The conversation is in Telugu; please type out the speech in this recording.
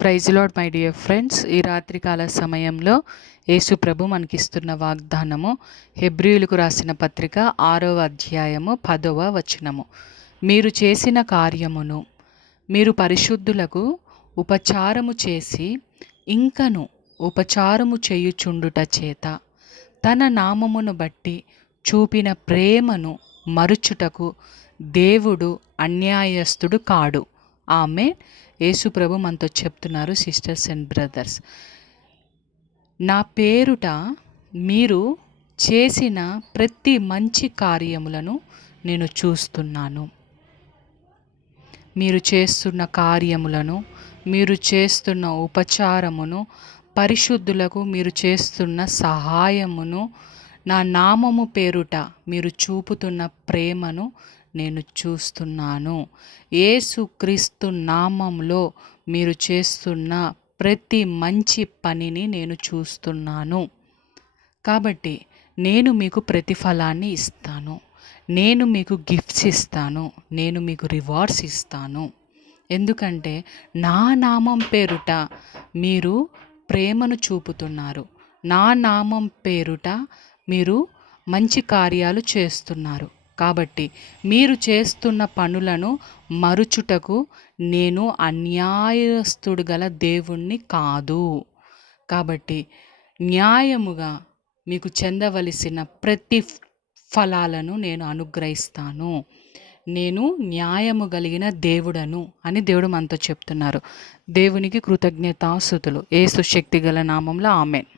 Praise lord my dear friends. ఈ రాత్రికాల సమయంలో యేసు ప్రభు మనకిస్తున్న వాగ్దానము హెబ్రీయులకు రాసిన పత్రిక 6వ అధ్యాయము 10వ వచనము. మీరు చేసిన కార్యమును మీరు పరిశుద్ధులకు ఉపచారము చేసి ఇంకను ఉపచారము చేయుచుండుట చేత తన నామమును బట్టి చూపిన ప్రేమను మరుచుటకు దేవుడు అన్యాయస్తుడు కాడు. ఆమె యేసు ప్రభు మనతో చెప్తున్నారు, సిస్టర్స్ అండ్ బ్రదర్స్, నా పేరుట మీరు చేసిన ప్రతి మంచి కార్యములను నేను చూస్తున్నాను. మీరు చేస్తున్న కార్యములను, మీరు చేస్తున్న ఉపచారమును, పరిశుద్ధులకు మీరు చేస్తున్న సహాయమును, నా నామము పేరుట మీరు చూపుతున్న ప్రేమను నేను చూస్తున్నాను. యేసుక్రీస్తు నామంలో మీరు చేస్తున్న ప్రతి మంచి పనిని నేను చూస్తున్నాను. కాబట్టి నేను మీకు ప్రతిఫలాన్ని ఇస్తాను, నేను మీకు గిఫ్ట్స్ ఇస్తాను, నేను మీకు రివార్డ్స్ ఇస్తాను. ఎందుకంటే నా నామం పేరుట మీరు ప్రేమను చూపుతున్నారు, నా నామం పేరుట మీరు మంచి కార్యాలు చేస్తున్నారు. కాబట్టి మీరు చేస్తున్న పనులను మరుచుటకు నేను అన్యాయస్తుడు గల దేవుణ్ణి కాదు. కాబట్టి న్యాయముగా మీకు చెందవలసిన ప్రతి ఫలాలను నేను అనుగ్రహిస్తాను. నేను న్యాయము కలిగిన దేవుడను అని దేవుడు మనతో చెప్తున్నారు. దేవునికి కృతజ్ఞతాస్తుతులు. యేసు శక్తి గల నామంలో ఆమేన్.